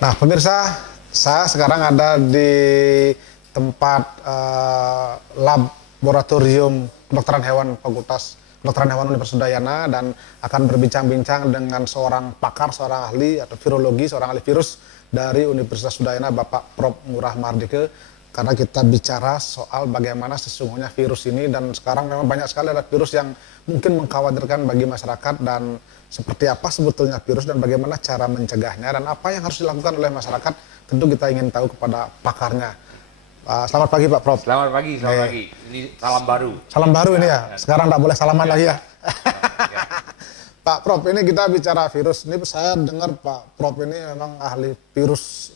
Nah, pemirsa, saya sekarang ada di tempat laboratorium kedokteran hewan Fakultas Kedokteran Hewan Universitas Udayana dan akan berbincang-bincang dengan seorang pakar, seorang ahli atau virologi, seorang ahli virus dari Universitas Udayana, Bapak Prof. Ngurah Mardike. Karena kita bicara soal bagaimana sesungguhnya virus ini, dan sekarang memang banyak sekali ada virus yang mungkin mengkhawatirkan bagi masyarakat, dan seperti apa sebetulnya virus dan bagaimana cara mencegahnya dan apa yang harus dilakukan oleh masyarakat, tentu kita ingin tahu kepada pakarnya. Selamat pagi Pak Prof. Selamat pagi, selamat pagi. Ini salam baru. Salam baru ini ya, sekarang tidak boleh salaman lagi ya. Ya. Pak Prof, ini kita bicara virus. Ini saya dengar Pak Prof ini memang ahli virus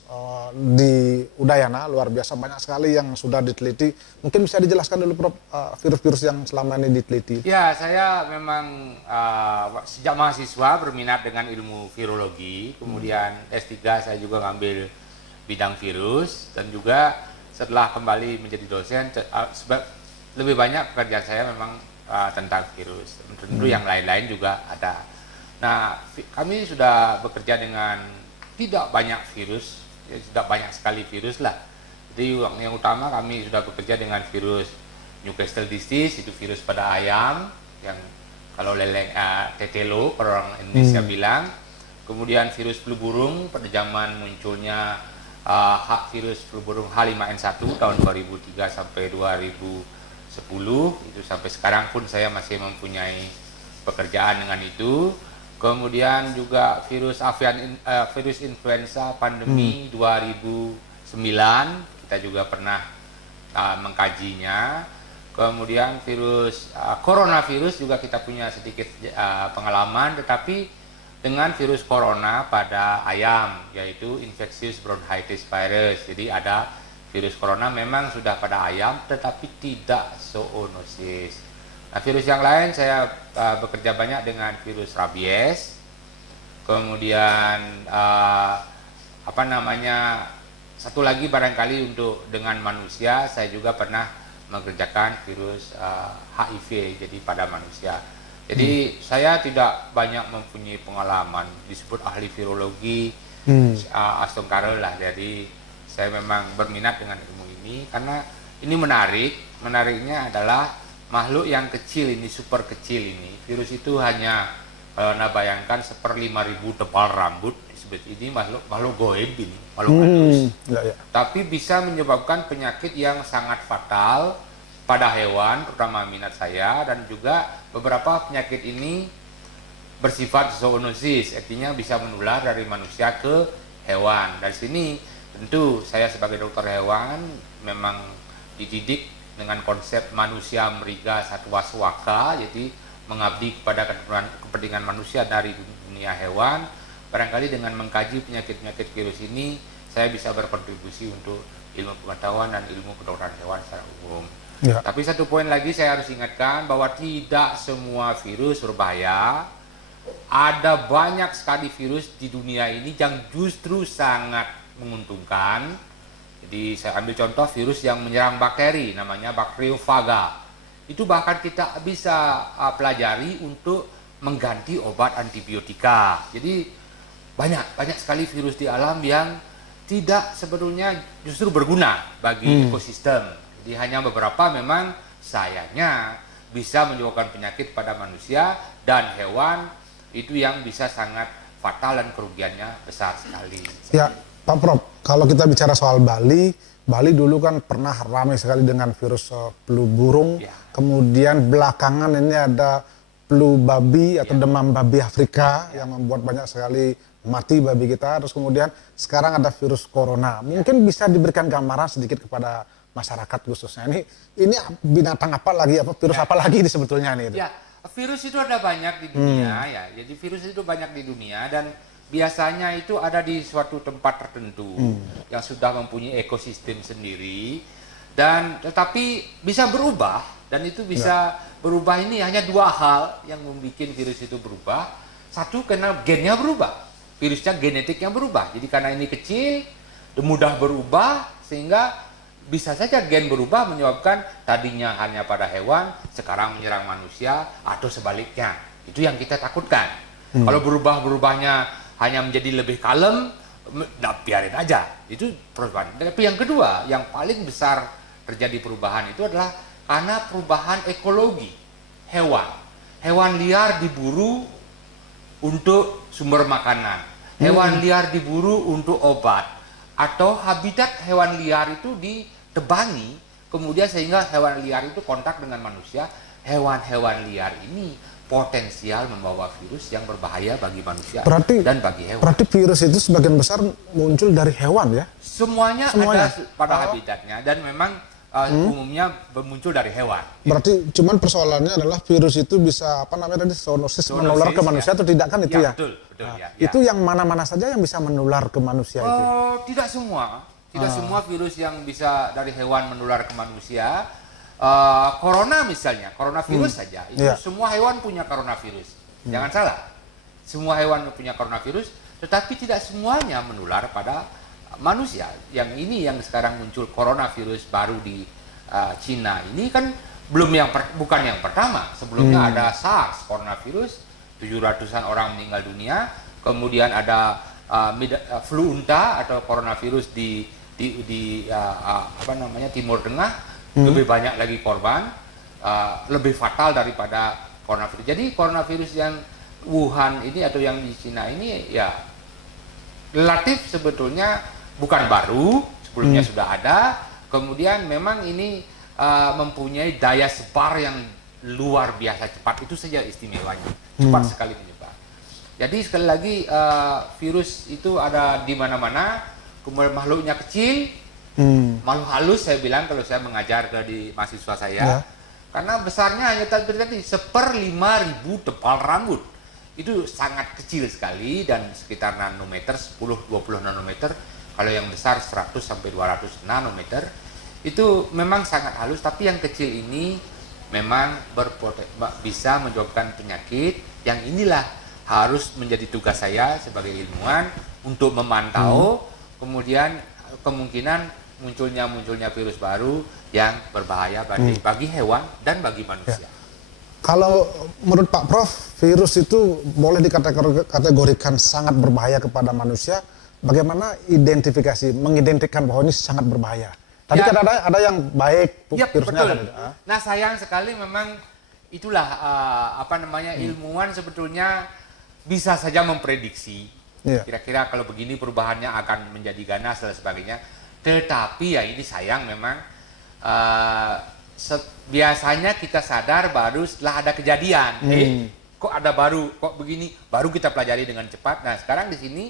di Udayana, luar biasa, banyak sekali yang sudah diteliti. Mungkin bisa dijelaskan dulu Prof, virus-virus yang selama ini diteliti. Ya, saya memang sejak mahasiswa berminat dengan ilmu virologi, kemudian S3 saya juga ngambil bidang virus, dan juga setelah kembali menjadi dosen, lebih banyak pekerjaan saya memang tentang virus. Tentu yang lain-lain juga ada. Nah, kami sudah bekerja dengan tidak banyak virus, ya, tidak banyak sekali virus lah. Jadi yang utama kami sudah bekerja dengan virus Newcastle disease, itu virus pada ayam, yang kalau leleng tetelo orang Indonesia bilang. Kemudian virus flu burung pada zaman munculnya virus flu burung H5N1 tahun 2003 sampai 2010, itu sampai sekarang pun saya masih mempunyai pekerjaan dengan itu. Kemudian juga virus virus influenza pandemi 2009 kita juga pernah mengkajinya. Kemudian virus coronavirus juga kita punya sedikit pengalaman, tetapi dengan virus corona pada ayam, yaitu infectious bronchitis virus. Jadi ada virus corona memang sudah pada ayam, tetapi tidak zoonosis. Nah, virus yang lain saya bekerja banyak dengan virus rabies. Kemudian satu lagi barangkali untuk dengan manusia, saya juga pernah mengerjakan virus HIV, jadi pada manusia. Jadi saya tidak banyak mempunyai pengalaman disebut ahli virologi, astongkara lah. Jadi saya memang berminat dengan ilmu ini karena ini menarik. Menariknya adalah makhluk yang kecil ini, super kecil ini. Virus itu hanya kalau Anda bayangkan 1/5000 tebal rambut. Disebut ini makhluk goib ini, makhluk halus. Tapi bisa menyebabkan penyakit yang sangat fatal pada hewan, terutama minat saya, dan juga beberapa penyakit ini bersifat zoonosis, artinya bisa menular dari manusia ke hewan. Dari sini tentu saya sebagai dokter hewan memang dididik dengan konsep manusia meriga satwa swaka, jadi mengabdi kepada kepentingan manusia dari dunia hewan. Barangkali dengan mengkaji penyakit-penyakit virus ini, saya bisa berkontribusi untuk ilmu pengetahuan dan ilmu kedokteran hewan secara umum. Ya. Tapi satu poin lagi saya harus ingatkan bahwa tidak semua virus berbahaya. Ada banyak sekali virus di dunia ini yang justru sangat menguntungkan. Jadi saya ambil contoh virus yang menyerang bakteri, namanya bakteriofaga. Itu bahkan kita bisa pelajari untuk mengganti obat antibiotika. Jadi banyak sekali virus di alam yang tidak sebetulnya justru berguna bagi ekosistem. Jadi hanya beberapa memang sayangnya bisa menyebabkan penyakit pada manusia dan hewan, itu yang bisa sangat fatal dan kerugiannya besar sekali. Ya, Pak Prof, kalau kita bicara soal Bali dulu kan pernah ramai sekali dengan virus flu burung. Ya. Kemudian belakangan ini ada flu babi atau demam babi Afrika yang membuat banyak sekali mati babi kita. Terus kemudian sekarang ada virus corona. Mungkin bisa diberikan gambaran sedikit kepada masyarakat khususnya. Ini binatang apa lagi, virus apa lagi ini sebetulnya nih? Ya, virus itu ada banyak di dunia ya. Jadi virus itu banyak di dunia dan biasanya itu ada di suatu tempat tertentu yang sudah mempunyai ekosistem sendiri, dan tetapi bisa berubah, dan itu bisa berubah ini hanya dua hal yang membuat virus itu berubah. Satu, karena gennya berubah. Virusnya genetiknya berubah. Jadi karena ini kecil, mudah berubah, sehingga bisa saja gen berubah menyebabkan tadinya hanya pada hewan, sekarang menyerang manusia, atau sebaliknya. Itu yang kita takutkan. Kalau berubahnya hanya menjadi lebih kalem, nah, biarin aja, itu perubahan. Tapi yang kedua, yang paling besar terjadi perubahan itu adalah karena perubahan ekologi hewan. Hewan liar diburu untuk sumber makanan, hewan liar diburu untuk obat, atau habitat hewan liar itu ditebangi, kemudian sehingga hewan liar itu kontak dengan manusia. Hewan-hewan liar ini potensial membawa virus yang berbahaya bagi manusia dan bagi hewan. Berarti virus itu sebagian besar muncul dari hewan ya? Semuanya ada pada habitatnya dan memang umumnya muncul dari hewan. Berarti cuman persoalannya adalah virus itu bisa apa namanya tadi zoonosis menular ke manusia atau tidak kan itu ya? Betul, ya. Itu yang mana-mana saja yang bisa menular ke manusia itu? Tidak semua. Tidak semua virus yang bisa dari hewan menular ke manusia. Corona misalnya, coronavirus saja, itu semua hewan punya coronavirus. Jangan salah, semua hewan punya coronavirus, tetapi tidak semuanya menular pada manusia. Yang ini yang sekarang muncul coronavirus baru di Cina ini kan bukan yang pertama. Sebelumnya ada SARS coronavirus, 700-an orang meninggal dunia. Kemudian ada flu unta atau coronavirus di Timur Tengah. Lebih banyak lagi korban, lebih fatal daripada coronavirus. Jadi coronavirus yang Wuhan ini atau yang di Cina ini ya relatif sebetulnya bukan baru, sebelumnya sudah ada. Kemudian memang ini mempunyai daya sebar yang luar biasa cepat, itu saja istimewanya, cepat sekali menyebar. Jadi sekali lagi virus itu ada di mana-mana, kemudian makhluknya kecil. Makhluk halus saya bilang kalau saya mengajar di mahasiswa saya, karena besarnya hanya tadi 1/5000 tepal rambut, itu sangat kecil sekali dan sekitar nanometer 10-20 nanometer. Kalau yang besar 100 sampai 200 nanometer itu memang sangat halus, tapi yang kecil ini memang bisa menyebabkan penyakit. Yang inilah harus menjadi tugas saya sebagai ilmuwan untuk memantau kemudian kemungkinan munculnya virus baru yang berbahaya bagi hewan dan bagi manusia. Kalau menurut Pak Prof, virus itu boleh dikategorikan sangat berbahaya kepada manusia. Bagaimana mengidentikan bahwa ini sangat berbahaya? Tadi kan ada yang baik virusnya. Betul. Nah sayang sekali memang itulah ilmuwan sebetulnya bisa saja memprediksi. Kira-kira kalau begini perubahannya akan menjadi ganas dan sebagainya. Tetapi ya ini sayang memang biasanya kita sadar baru setelah ada kejadian. Kok ada kok begini, baru kita pelajari dengan cepat. Nah sekarang di sini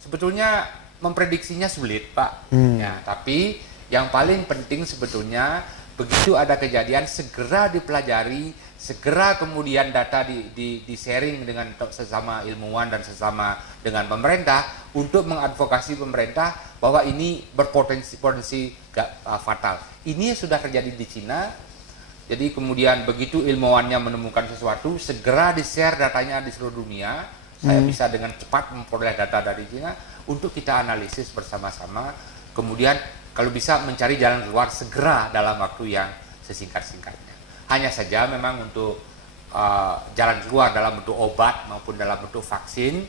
sebetulnya memprediksinya sulit, Pak. Ya, tapi yang paling penting sebetulnya begitu ada kejadian segera dipelajari, segera kemudian data di sharing dengan sesama ilmuwan dan sesama dengan pemerintah untuk mengadvokasi pemerintah bahwa ini berpotensi fatal. Ini sudah terjadi di Cina. Jadi kemudian begitu ilmuwannya menemukan sesuatu, segera di-share datanya di seluruh dunia. Saya bisa dengan cepat memperoleh data dari Cina untuk kita analisis bersama-sama. Kemudian kalau bisa mencari jalan keluar segera dalam waktu yang sesingkat-singkatnya. Hanya saja memang untuk jalan keluar dalam bentuk obat maupun dalam bentuk vaksin,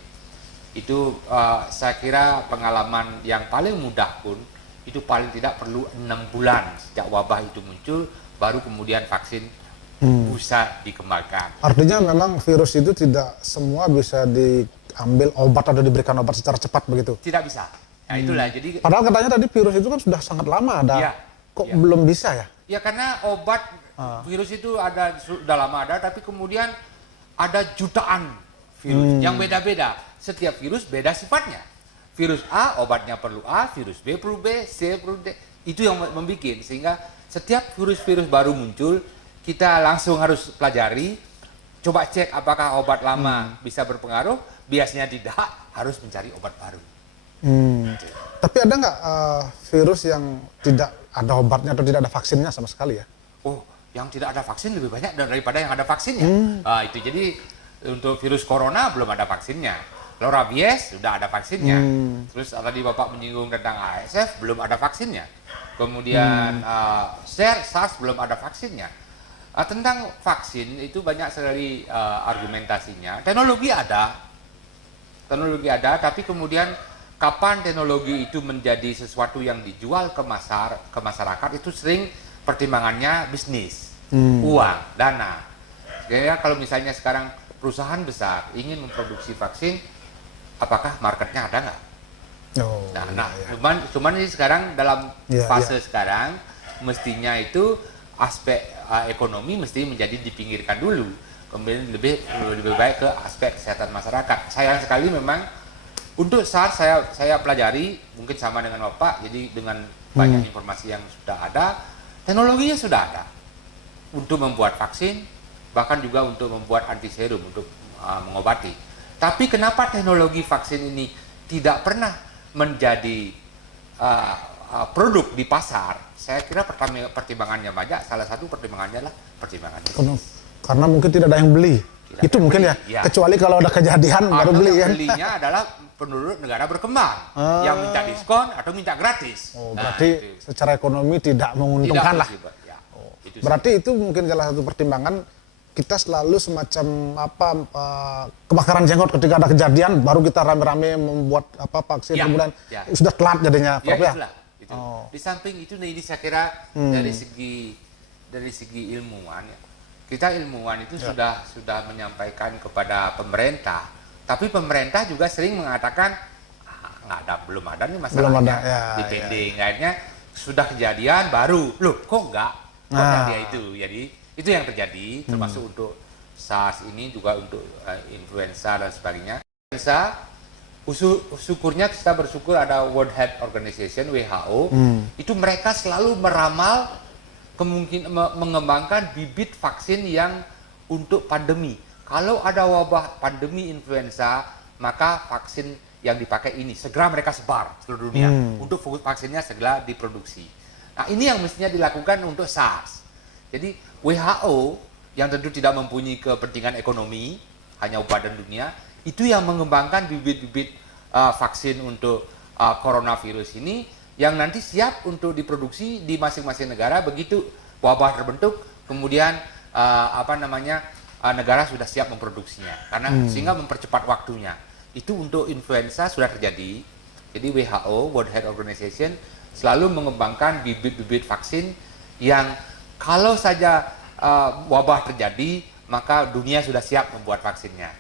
itu saya kira pengalaman yang paling mudah pun itu paling tidak perlu 6 bulan sejak wabah itu muncul baru kemudian vaksin bisa dikembangkan. Artinya memang virus itu tidak semua bisa diambil obat atau diberikan obat secara cepat begitu? Tidak bisa. Nah itulah jadi. Padahal katanya tadi virus itu kan sudah sangat lama ada. Kok belum bisa ya? Ya karena obat virus itu sudah lama ada, tapi kemudian ada jutaan virus yang beda-beda. Setiap virus beda sifatnya. Virus A obatnya perlu A, virus B perlu B, C perlu D. Itu yang membuat sehingga setiap virus-virus baru muncul kita langsung harus pelajari, coba cek apakah obat lama bisa berpengaruh. Biasanya tidak, harus mencari obat baru. Tapi ada nggak virus yang tidak ada obatnya atau tidak ada vaksinnya sama sekali ya? Oh, yang tidak ada vaksin lebih banyak daripada yang ada vaksinnya. Itu jadi untuk virus corona belum ada vaksinnya. Kalau rabies sudah ada vaksinnya. Terus tadi Bapak menyinggung tentang ASF belum ada vaksinnya. Kemudian SARS belum ada vaksinnya. Tentang vaksin itu banyak sekali argumentasinya. Teknologi ada, tapi kemudian kapan teknologi itu menjadi sesuatu yang dijual ke masyarakat itu sering pertimbangannya bisnis, uang, dana. Jadi kalau misalnya sekarang perusahaan besar ingin memproduksi vaksin, apakah marketnya ada nggak? Oh, Cuman ini sekarang dalam fase sekarang mestinya itu aspek ekonomi mesti menjadi dipinggirkan dulu, kemudian lebih baik ke aspek kesehatan masyarakat. Sayang sekali memang untuk SARS saya pelajari mungkin sama dengan Bapak, jadi dengan banyak informasi yang sudah ada, teknologinya sudah ada untuk membuat vaksin, bahkan juga untuk membuat antiserum untuk mengobati. Tapi kenapa teknologi vaksin ini tidak pernah menjadi produk di pasar? Saya kira pertimbangannya banyak. Salah satu pertimbangannya adalah pertimbangannya karena mungkin tidak ada yang beli. Itu mungkin ya. Kecuali kalau ada kejadian baru beli kan. Belinya adalah penduduk negara berkembang yang minta diskon atau minta gratis. Berarti secara ekonomi tidak menguntungkan lah. Berarti itu mungkin salah satu pertimbangan kita selalu semacam kebakaran jenggot ketika ada kejadian baru kita rame-rame membuat vaksin, kemudian sudah telat jadinya, Prof ya. Di samping itu ini saya kira dari segi ilmuwan ya. Kita ilmuwan itu sudah menyampaikan kepada pemerintah, tapi pemerintah juga sering mengatakan belum ada nih masalahnya, dipending, akhirnya sudah kejadian baru, loh kok enggak? Dia itu, jadi itu yang terjadi, termasuk untuk SARS ini juga untuk influenza dan sebagainya. Influenza, syukurnya kita bersyukur ada World Health Organization (WHO), itu mereka selalu meramal kemungkinan mengembangkan bibit vaksin yang untuk pandemi. Kalau ada wabah pandemi influenza, maka vaksin yang dipakai ini segera mereka sebar seluruh dunia untuk vaksinnya segera diproduksi. Nah, ini yang mestinya dilakukan untuk SARS. Jadi WHO yang tentu tidak mempunyai kepentingan ekonomi, hanya badan dunia, itu yang mengembangkan bibit-bibit vaksin untuk coronavirus ini yang nanti siap untuk diproduksi di masing-masing negara. Begitu wabah terbentuk, kemudian negara sudah siap memproduksinya, karena sehingga mempercepat waktunya. Itu untuk influenza sudah terjadi. Jadi WHO, World Health Organization, selalu mengembangkan bibit-bibit vaksin yang kalau saja wabah terjadi, maka dunia sudah siap membuat vaksinnya.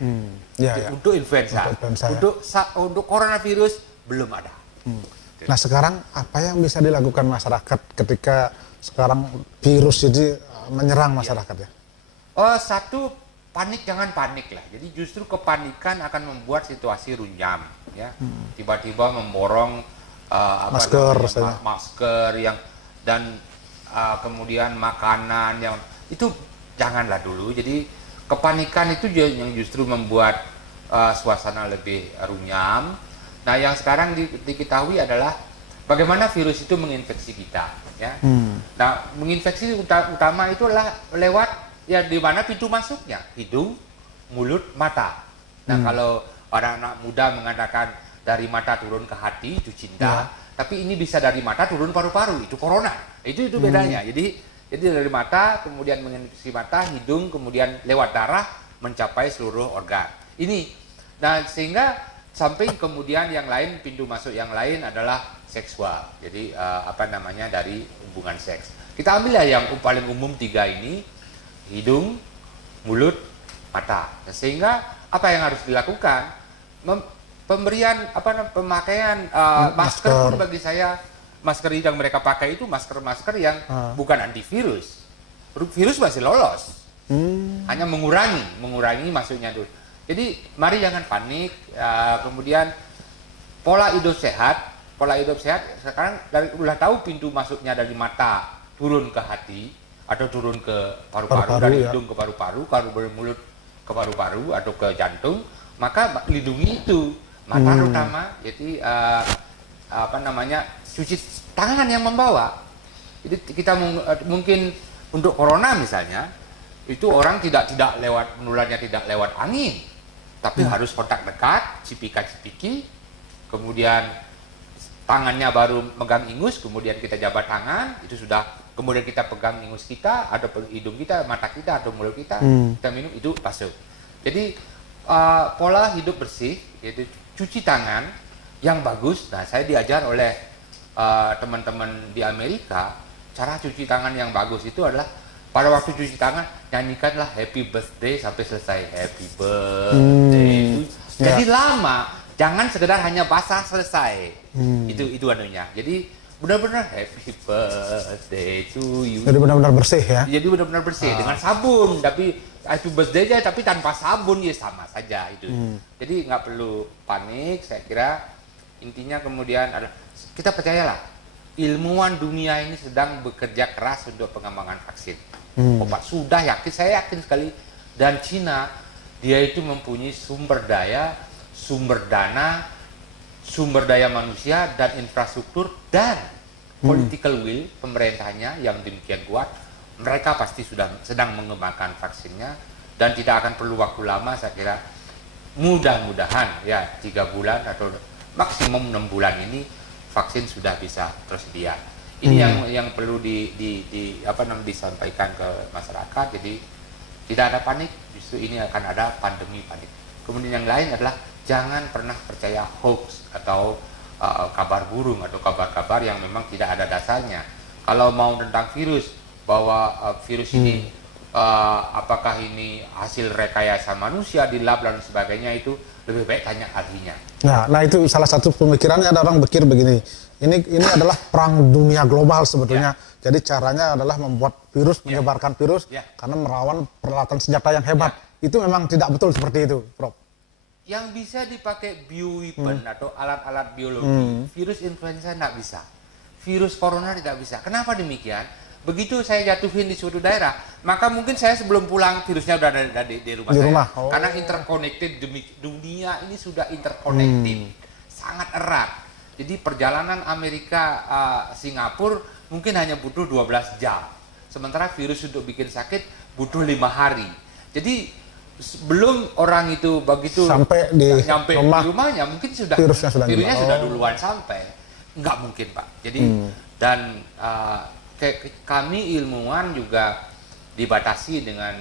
Untuk influenza. Untuk coronavirus belum ada. Nah, sekarang apa yang bisa dilakukan masyarakat ketika sekarang virus ini menyerang masyarakat ya? Satu, jangan panik lah. Jadi justru kepanikan akan membuat situasi runyam, ya. Tiba-tiba memborong masker yang dan kemudian makanan yang itu janganlah dulu. Jadi kepanikan itu yang justru membuat suasana lebih runyam. Nah, yang sekarang diketahui adalah bagaimana virus itu menginfeksi kita, ya. Nah, menginfeksi utama itu adalah lewat di mana pintu masuknya, hidung, mulut, mata. Nah, kalau anak-anak muda mengatakan dari mata turun ke hati itu cinta, tapi ini bisa dari mata turun paru-paru, itu corona. Itu bedanya. Jadi dari mata kemudian menginfeksi mata, hidung, kemudian lewat darah mencapai seluruh organ. Ini. Nah, sehingga sampai kemudian yang lain, pintu masuk yang lain adalah seksual. Jadi dari hubungan seks. Kita ambil ya yang paling umum tiga ini, hidung, mulut, mata. Nah, sehingga apa yang harus dilakukan? Pemberian pemakaian masker pun bagi saya, masker yang mereka pakai itu masker yang bukan antivirus. Virus masih lolos. Hanya mengurangi masuknya dulu. Jadi mari jangan panik. Kemudian pola hidup sehat sekarang udah tahu pintu masuknya dari mata turun ke hati atau turun ke paru-paru, dari hidung ke paru-paru, kalau dari mulut ke paru-paru atau ke jantung, maka lindungi itu mata terutama. Jadi cuci tangan yang membawa. Jadi kita mungkin untuk corona misalnya itu orang tidak lewat menularnya tidak lewat angin, tapi harus kontak dekat, cipika-cipiki, kemudian tangannya baru megang ingus, kemudian kita jabat tangan, itu sudah, kemudian kita pegang ingus kita, atau hidung kita, mata kita, atau mulut kita, kita minum, itu masuk. Jadi pola hidup bersih, yaitu cuci tangan, yang bagus. Nah, saya diajar oleh teman-teman di Amerika, cara cuci tangan yang bagus itu adalah pada waktu cuci tangan nyanyikanlah happy birthday sampai selesai, happy birthday. Jadi lama, jangan sekedar hanya basah selesai. Itu anunya. Jadi benar-benar happy birthday to you. Jadi benar-benar bersih ya. Jadi benar-benar bersih dengan sabun, tapi happy birthday aja tapi tanpa sabun ya sama saja itu. Jadi nggak perlu panik, saya kira intinya kemudian adalah kita percayalah ilmuwan dunia ini sedang bekerja keras untuk pengembangan vaksin. Obat sudah yakin, saya yakin sekali, dan Cina dia itu mempunyai sumber daya, sumber dana, sumber daya manusia dan infrastruktur dan political will pemerintahnya yang demikian kuat. Mereka pasti sudah sedang mengembangkan vaksinnya dan tidak akan perlu waktu lama, saya kira mudah-mudahan ya 3 bulan atau maksimum 6 bulan ini vaksin sudah bisa tersedia. Ini yang perlu disampaikan ke masyarakat. Jadi tidak ada panik, justru ini akan ada pandemi panik. Kemudian yang lain adalah jangan pernah percaya hoax atau kabar burung atau kabar-kabar yang memang tidak ada dasarnya. Kalau mau tentang virus, bahwa virus ini apakah ini hasil rekayasa manusia di lab dan sebagainya, itu lebih baik tanya ahlinya. Nah itu salah satu pemikirannya, ada orang pikir begini, ini adalah perang dunia global sebetulnya. Jadi caranya adalah membuat virus, menyebarkan virus karena merawan peralatan senjata yang hebat. Itu memang tidak betul seperti itu, Prof. Yang bisa dipakai bioweapon atau alat-alat biologi, virus influenza tidak bisa, virus corona tidak bisa. Kenapa demikian? Begitu saya jatuhin di suatu daerah, maka mungkin saya sebelum pulang virusnya udah ada di rumah saya. Karena interconnected, dunia ini sudah interconnected, sangat erat. Jadi perjalanan Amerika Singapura mungkin hanya butuh 12 jam. Sementara virus untuk bikin sakit butuh 5 hari. Jadi sebelum orang itu begitu sampai di rumahnya, mungkin virusnya sudah duluan sampai. Enggak mungkin, Pak. Jadi dan kami ilmuwan juga dibatasi dengan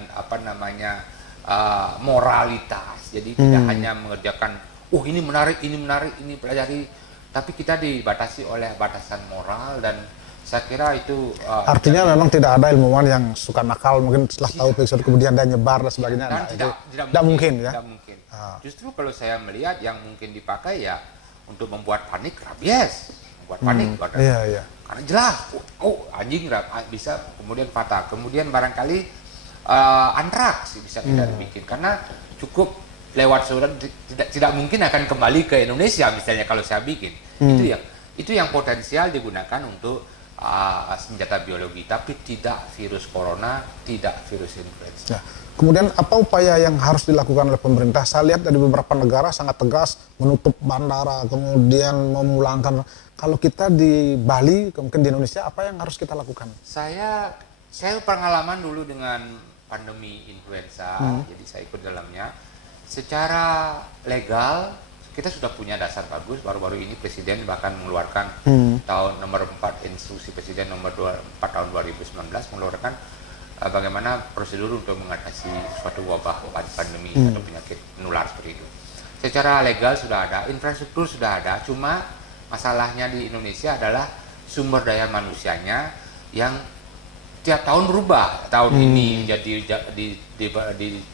moralitas. Jadi tidak hanya mengerjakan ini menarik, ini pelajari, tapi kita dibatasi oleh batasan moral, dan saya kira itu artinya memang tidak ada ilmuwan yang suka nakal, mungkin setelah tahu episode kemudian dia nyebar dan sebagainya. Tidak mungkin ya. Tidak mungkin. Justru kalau saya melihat yang mungkin dipakai ya untuk membuat panik, rabies, membuat panik. Karena jelas, anjing bisa kemudian fatal. Kemudian barangkali antraks bisa kita bikin, karena cukup lewat surat, tidak mungkin akan kembali ke Indonesia misalnya kalau saya bikin. Itu yang potensial digunakan untuk senjata biologi, tapi tidak virus corona, tidak virus influenza. Kemudian apa upaya yang harus dilakukan oleh pemerintah? Saya lihat dari beberapa negara sangat tegas menutup bandara, kemudian memulangkan. Kalau kita di Bali, mungkin di Indonesia, apa yang harus kita lakukan? Saya pengalaman dulu dengan pandemi influenza, jadi saya ikut dalamnya. Secara legal kita sudah punya dasar bagus. Baru-baru ini Presiden bahkan mengeluarkan tahun nomor 4, instruksi Presiden nomor 4 tahun 2019 mengeluarkan bagaimana prosedur untuk mengatasi suatu wabah pandemi atau penyakit menular seperti itu. Secara legal sudah ada, infrastruktur sudah ada, cuma masalahnya di Indonesia adalah sumber daya manusianya yang tiap tahun berubah. Tahun ini jadi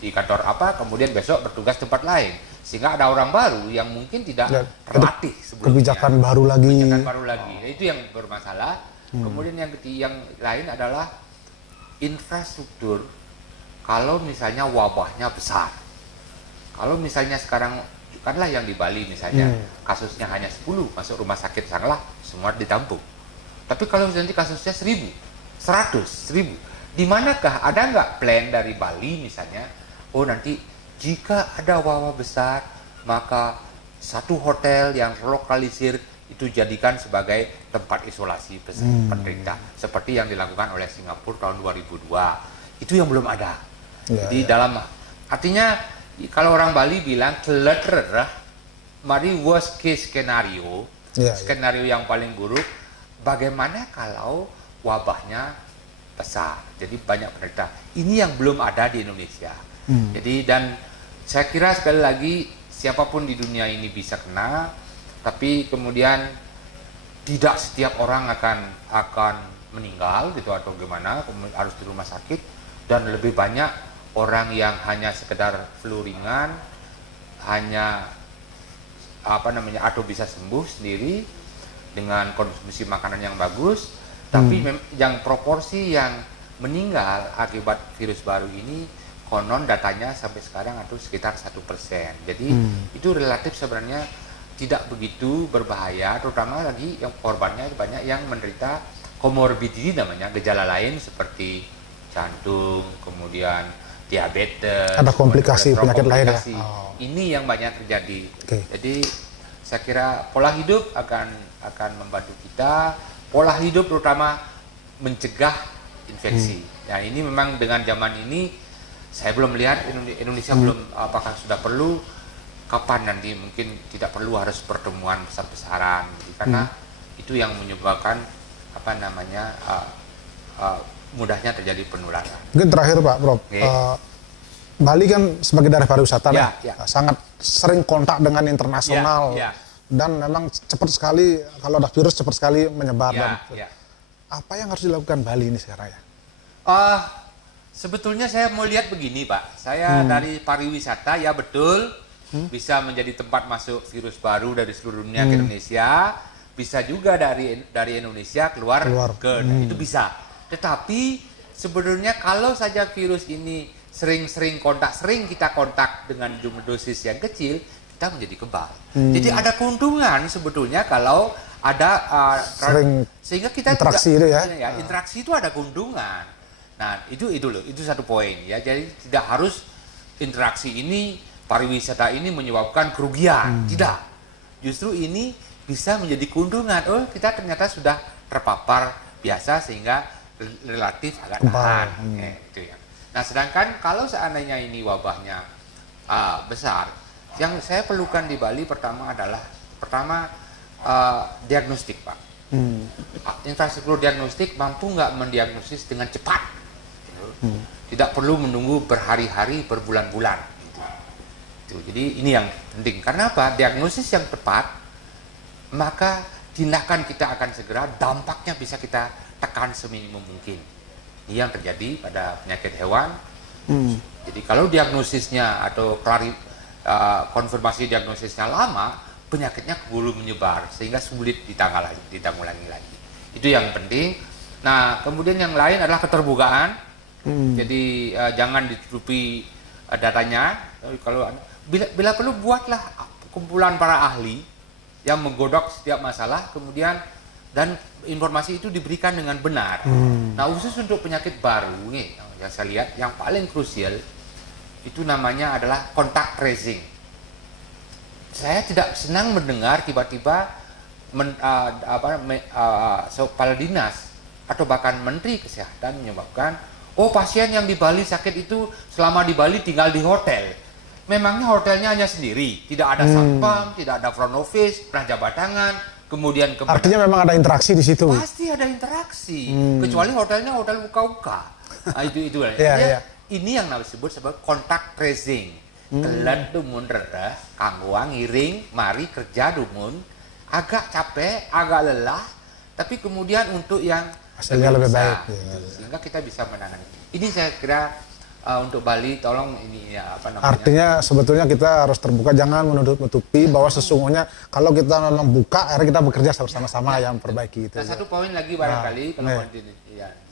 di kantor apa, kemudian besok bertugas tempat lain. Sehingga ada orang baru yang mungkin tidak terlatih sebelumnya. Kebijakan baru lagi. Nah, itu yang bermasalah. Kemudian yang lain adalah infrastruktur. Kalau misalnya wabahnya besar. Kalau misalnya sekarang, bukanlah yang di Bali misalnya, kasusnya hanya 10 masuk rumah sakit Sanglah, semua ditampung. Tapi kalau nanti kasusnya 1000, 100, 1000, di manakah, ada nggak plan dari Bali misalnya, nanti jika ada wabah besar, maka satu hotel yang lokalisir itu jadikan sebagai tempat isolasi pemerintah, seperti yang dilakukan oleh Singapura tahun 2002. Itu yang belum ada. Jadi dalam, artinya kalau orang Bali bilang mari worst case skenario, skenario yang paling buruk, bagaimana kalau wabahnya besar, jadi banyak penderita. Ini yang belum ada di Indonesia. Jadi, dan saya kira sekali lagi siapapun di dunia ini bisa kena, Tapi kemudian tidak setiap orang akan meninggal gitu atau gimana, harus di rumah sakit, dan lebih banyak orang yang hanya sekedar flu ringan, hanya atau bisa sembuh sendiri dengan konsumsi makanan yang bagus, tapi yang proporsi yang meninggal akibat virus baru ini konon datanya sampai sekarang itu sekitar 1%. Jadi itu relatif sebenarnya tidak begitu berbahaya, terutama lagi yang korbannya banyak yang menderita komorbidity namanya, gejala lain seperti jantung, kemudian diabetes, ada komplikasi penyakit lain ya. Ini yang banyak terjadi. Okay. Jadi saya kira pola hidup akan membantu kita, pola hidup terutama mencegah infeksi. Ya ini memang dengan zaman ini saya belum lihat Indonesia belum apakah sudah perlu, kapan nanti mungkin tidak perlu harus pertemuan besar-besaran gitu, karena itu yang menyebabkan mudahnya terjadi penularan. Mungkin terakhir Pak Prof, Bali kan sebagai daerah pariwisata sangat sering kontak dengan internasional dan memang cepat sekali kalau ada virus cepat sekali menyebar. Apa yang harus dilakukan Bali ini sekarang ya? Sebetulnya saya mau lihat begini Pak, saya dari pariwisata ya betul. Bisa menjadi tempat masuk virus baru dari seluruh dunia ke Indonesia, bisa juga dari Indonesia keluar. Itu bisa. Tetapi sebenarnya kalau saja virus ini sering kita kontak dengan jumlah dosis yang kecil, kita menjadi kebal. Jadi ada keuntungan sebetulnya kalau ada sehingga kita interaksi itu interaksi itu ada keuntungan. Nah itu loh, itu satu poin ya. Jadi tidak harus interaksi ini, pariwisata ini menyebabkan kerugian, tidak. Justru ini bisa menjadi keuntungan. Oh, kita ternyata sudah terpapar biasa sehingga relatif agak tahan. Itu ya. Nah, sedangkan kalau seandainya ini wabahnya besar, yang saya perlukan di Bali pertama diagnostik, Pak. Infrastruktur diagnostik mampu nggak mendiagnosis dengan cepat? Tidak perlu menunggu berhari-hari, berbulan-bulan. Jadi ini yang penting. Karena apa? Diagnosis yang tepat, maka tindakan kita akan segera, dampaknya bisa kita tekan seminimum mungkin. Ini yang terjadi pada penyakit hewan. Jadi kalau diagnosisnya atau konfirmasi diagnosisnya lama, penyakitnya keburu menyebar sehingga sulit ditanggulangi lagi. Itu yang penting. Nah, kemudian yang lain adalah keterbukaan. Jadi jangan ditutupi datanya. Kalau bila perlu buatlah kumpulan para ahli yang menggodok setiap masalah, kemudian dan informasi itu diberikan dengan benar. Nah, khusus untuk penyakit baru nih, yang saya lihat yang paling krusial itu namanya adalah kontak tracing. Saya tidak senang mendengar tiba-tiba kepala dinas atau bahkan menteri kesehatan menyebabkan pasien yang di Bali sakit itu selama di Bali tinggal di hotel. Memangnya hotelnya hanya sendiri, tidak ada satpam, tidak ada front office, pernah jabat tangan, kemudian artinya memang ada interaksi di situ. Pasti ada interaksi, kecuali hotelnya hotel uka-uka. Nah, itu ini yang disebut sebagai kontak tracing. Kelet dumun redah, kangguang ngiring, mari kerja dumun, agak capek, agak lelah, tapi kemudian untuk yang hasilnya lebih baik, sehingga kita bisa menangani. Ini saya kira untuk Bali, tolong ini ya Artinya sebetulnya kita harus terbuka, jangan menutup-nutupi bahwa sesungguhnya kalau kita memang buka, akhirnya kita bekerja bersama-sama yang perbaiki itu. Nah, satu poin lagi barangkali kalau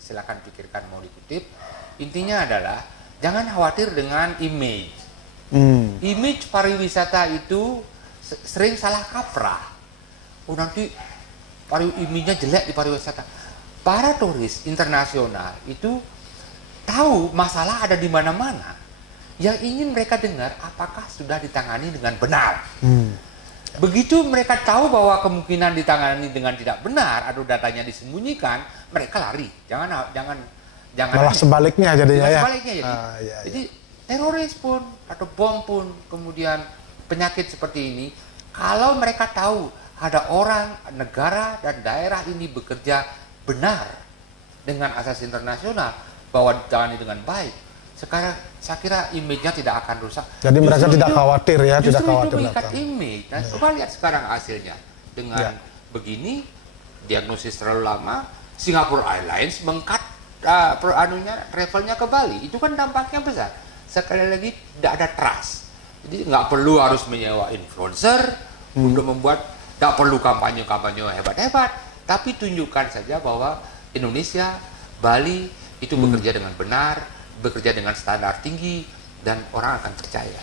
silakan pikirkan mau dikutip. Intinya adalah jangan khawatir dengan image. Image pariwisata itu sering salah kaprah. Nanti image-nya jelek di pariwisata. Para turis internasional itu tahu masalah ada di mana-mana. Yang ingin mereka dengar apakah sudah ditangani dengan benar. Begitu mereka tahu bahwa kemungkinan ditangani dengan tidak benar atau datanya disembunyikan, mereka lari. Jangan malah sebaliknya jadinya ya. Jadi teroris pun atau bom pun, kemudian penyakit seperti ini, kalau mereka tahu ada orang, negara dan daerah ini bekerja benar dengan asas internasional, bahwa ditangani dengan baik, sekarang saya kira image-nya tidak akan rusak. Jadi mereka tidak khawatir ya, justru tidak khawatir itu mengikat datang. image. Nah, coba lihat sekarang hasilnya dengan begini diagnosis terlalu lama, Singapore Airlines mengkat travelnya ke Bali, itu kan dampaknya besar. Sekali lagi tidak ada trust, jadi nggak perlu harus menyewa influencer untuk membuat, tidak perlu kampanye-kampanye hebat-hebat, tapi tunjukkan saja bahwa Indonesia, Bali itu bekerja dengan benar, bekerja dengan standar tinggi, dan orang akan percaya.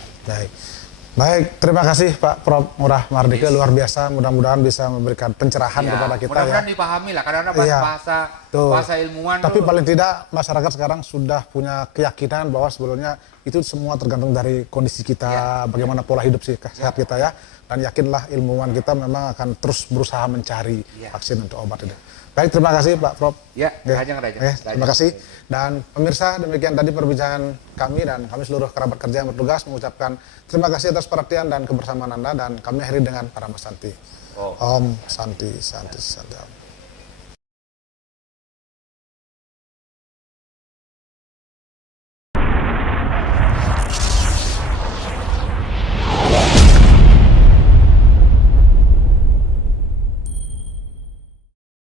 Baik, terima kasih Pak Prof. Ngurah Mardika, luar biasa. Mudah-mudahan bisa memberikan pencerahan kepada kita. Mudah-mudahan dipahami lah, karena bahasa ilmuwan. Tapi paling tidak masyarakat sekarang sudah punya keyakinan bahwa sebelumnya itu semua tergantung dari kondisi kita, bagaimana pola hidup sehat kita ya. Dan yakinlah ilmuwan kita memang akan terus berusaha mencari vaksin untuk obat itu. Baik, terima kasih Pak Prof. Ya, terima kasih. Dan pemirsa, demikian tadi perbincangan kami dan kami seluruh kerabat kerja yang bertugas mengucapkan terima kasih atas perhatian dan kebersamaan Anda, dan kami akhiri dengan Parama Santi. Om Santi Santi Santi.